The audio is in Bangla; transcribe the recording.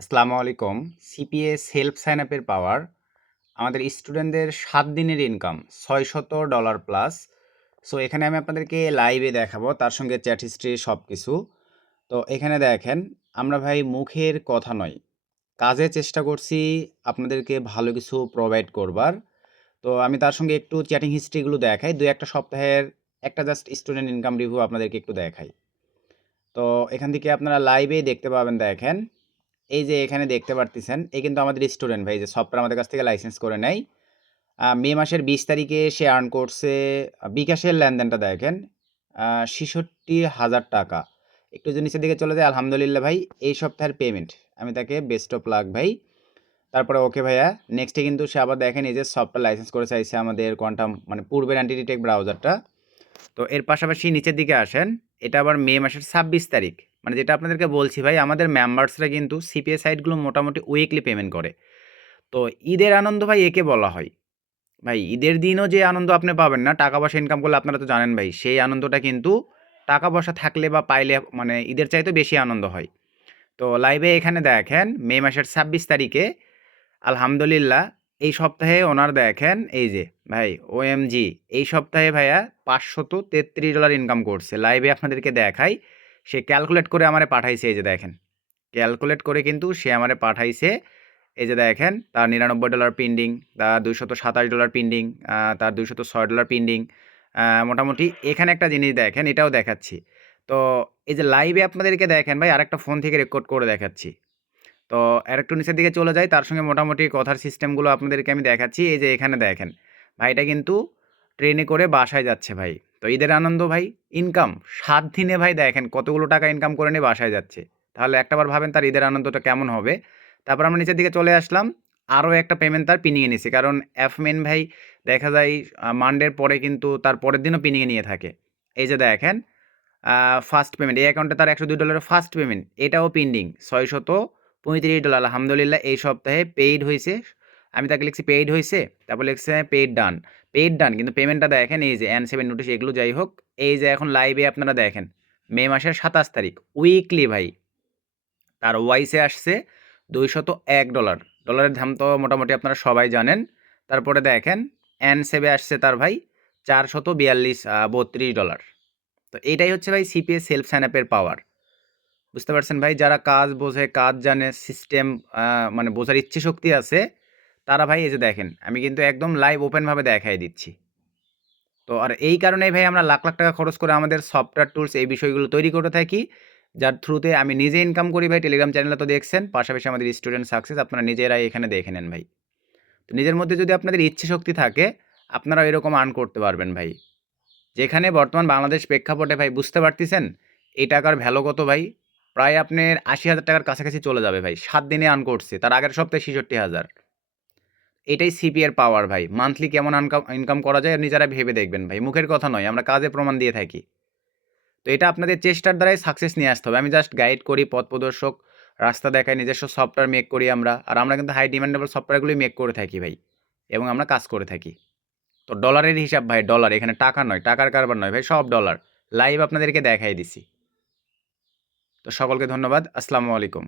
আসসালামু আলাইকুম। সিপিএ সেলফ সাইন আপের পাওয়ার আমাদের স্টুডেন্টদের ৭ দিনের ইনকাম $৬০০ প্লাস। সো এখানে আমি আপনাদেরকে লাইভে দেখাবো, তার সঙ্গে চ্যাট হিস্ট্রি সব কিছু। তো এখানে দেখেন, আমরা ভাই মুখের কথা নয়, কাজে চেষ্টা করছি আপনাদেরকে ভালো কিছু প্রোভাইড করবার। তো আমি তার সঙ্গে একটু চ্যাটিং হিস্ট্রিগুলো দেখাই, ২-১টা সপ্তাহের একটা জাস্ট স্টুডেন্ট ইনকাম রিভিউ আপনাদেরকে একটু দেখাই। তো এখান থেকে আপনারা লাইভেই দেখতে পাবেন। দেখেন, এই যে এখানে দেখতে পারতেছেন, এই কিন্তু আমাদের স্টুডেন্ট ভাই, যে সফটওয়্যার আমাদের কাছ থেকে লাইসেন্স করে নেয়। মে মাসের 20 তারিখে সে আর্ন করছে, বিকাশের লেনদেনটা দেখেন, ৬৬,০০০ টাকা। একটু যদি নিচের দিকে চলে যায়, আলহামদুলিল্লাহ ভাই, এই সপ্তাহের পেমেন্ট। আমি তাকে বেস্ট অফ লাক ভাই। তারপরে ওকে ভাইয়া, নেক্সটে কিন্তু সে আবার দেখেন এই যে সফটওয়্যার লাইসেন্স করে চাইছে আমাদের কোয়ান্টাম, মানে পূর্বের অ্যান্টিটেক ব্রাউজারটা। তো এর পাশাপাশি নিচের দিকে আসেন, এটা আবার মে মাসের ২৬ তারিখ, মানে যেটা আপনাদেরকে বলছি ভাই, আমাদের মেম্বার্সরা কিন্তু সিপিএ সাইটগুলো মোটামুটি উইকলি পেমেন্ট করে। তো ঈদের আনন্দ ভাই একে বলা হয়। ভাই ঈদের দিনও যে আনন্দ আপনি পাবেন না, টাকা পয়সা ইনকাম করলে, আপনারা তো জানেন ভাই, সেই আনন্দটা কিন্তু টাকা পয়সা থাকলে বা পাইলে মানে ঈদের চাইতে বেশি আনন্দ হয়। তো লাইভে এখানে দেখেন মে মাসের ২৬ তারিখে আলহামদুলিল্লাহ, এই সপ্তাহে ওনার দেখেন এই যে ভাই ওএমজি, এই সপ্তাহে ভাইয়া $৫৩৩ ইনকাম করছে। লাইভে আপনাদেরকে দেখাই, সে ক্যালকুলেট করে আমারে পাঠাইছে। এই যে দেখেন, ক্যালকুলেট করে কিন্তু সে আমারে পাঠাইছে। এই যে দেখেন, তার $৯৯ পেন্ডিং, তার $২২৭ পেন্ডিং, তার $২০৬ পেন্ডিং। মোটামুটি এখানে একটা জিনিস দেখেন, এটাও দেখাচ্ছি। তো এই যে লাইভে আপনাদেরকে দেখেন ভাই, আরেকটা ফোন থেকে রেকর্ড করে দেখাচ্ছি। তো আরেকটু নিচের দিকে চলে যাই, তার সঙ্গে মোটামুটি কথার সিস্টেমগুলো আপনাদেরকে আমি দেখাচ্ছি। এই যে এখানে দেখেন, ভাইটা কিন্তু ট্রেনে করে বাসায় যাচ্ছে ভাই। তো ঈদের আনন্দ ভাই, ইনকাম ৭ দিনে ভাই দেখেন কতগুলো টাকা ইনকাম করে নিয়ে বাসায় যাচ্ছে। তাহলে একটাবার ভাবেন তার ঈদের আনন্দটা কেমন হবে। তারপর আমরা নিচের দিকে চলে আসলাম, আরও একটা পেমেন্ট তার পিনিয়ে নিছি, কারণ অ্যাফমেন ভাই দেখা যায় মানডের পরে কিন্তু তার পরের দিনও পিনিয়ে নিয়ে থাকে। এই যে দেখেন, ফার্স্ট পেমেন্ট, এই অ্যাকাউন্টে তার $১০২ ফার্স্ট পেমেন্ট, এটাও পেন্ডিং $৬৩৫ আলহামদুলিল্লাহ এই সপ্তাহে পেইড হইছে। আমি তাকে লিখছি পেইড হইছে, তারপর লিখছে পেইড ডান। পেইড ডান, কিন্তু পেমেন্টটা দেখেন এই যে N7 নোটিশ, এগুলো যাই হোক। এই যে এখন লাইভে আপনারা দেখেন, মে মাসের ২৭ তারিখ উইকলি ভাই তার ওয়াইসে আসছে $২০১। ডলারের দাম তো মোটামুটি আপনারা সবাই জানেন। তারপরে দেখেন N7 আসছে তার ভাই $৪৪২ তো এইটাই হচ্ছে ভাই সিপিএ সেলফ সাইন আপের পাওয়ার। বুঝতে পারছেন ভাই, যারা কাজ বোঝে, কাজ জানে, সিস্টেম মানে বোঝার ইচ্ছে শক্তি আছে, তারা ভাই এই যে দেখেন, আমি কিন্তু একদম লাইভ ওপেনভাবে দেখাই দিচ্ছি। তো আর এই কারণেই ভাই আমরা লাখ লাখ টাকা খরচ করে আমাদের সফটওয়্যার টুলস এই বিষয়গুলো তৈরি করে থাকি, যার থ্রুতে আমি নিজে ইনকাম করি ভাই। টেলিগ্রাম চ্যানেলে তো দেখছেন, পাশাপাশি আমাদের স্টুডেন্ট সাকসেস আপনারা নিজেরাই এখানে দেখে নেন ভাই। তো নিজের মধ্যে যদি আপনাদের ইচ্ছে শক্তি থাকে, আপনারা এরকম আর্ন করতে পারবেন ভাই। যেখানে বর্তমান বাংলাদেশ প্রেক্ষাপটে ভাই বুঝতে পারতেছেন এই টাকার ভ্যালু কত ভাই, প্রায় আপনার ৮০,০০০ টাকার কাছাকাছি চলে যাবে ভাই। ৭ দিনে আর্ন করছে, তার আগের সপ্তাহে ৬৬,০০০। এটাই সিপি এর পাওয়ার ভাই। মান্থলি কেমন ইনকাম করা যায় নিজেরা ভেবে দেখবেন ভাই, মুখের কথা নয়, আমরা কাজে প্রমাণ দিয়ে থাকি। তো এটা আপনাদের চেষ্টার দ্বারাই সাকসেস নিয়ে আসতে হবে। আমি জাস্ট গাইড করি, পথ প্রদর্শক, রাস্তা দেখাই, নিজস্ব সফটওয়্যার মেক করি আমরা। আর আমরা কিন্তু হাই ডিমান্ডেবল সফটওয়্যারগুলোই মেক করে থাকি ভাই, এবং আমরা কাজ করে থাকি। তো ডলারের হিসাব ভাই, ডলার, এখানে টাকা নয়, টাকার কারবার নয় ভাই, সব ডলার। লাইভ আপনাদেরকে দেখাই দিছি। তো সকলকে ধন্যবাদ। আসসালামু আলাইকুম।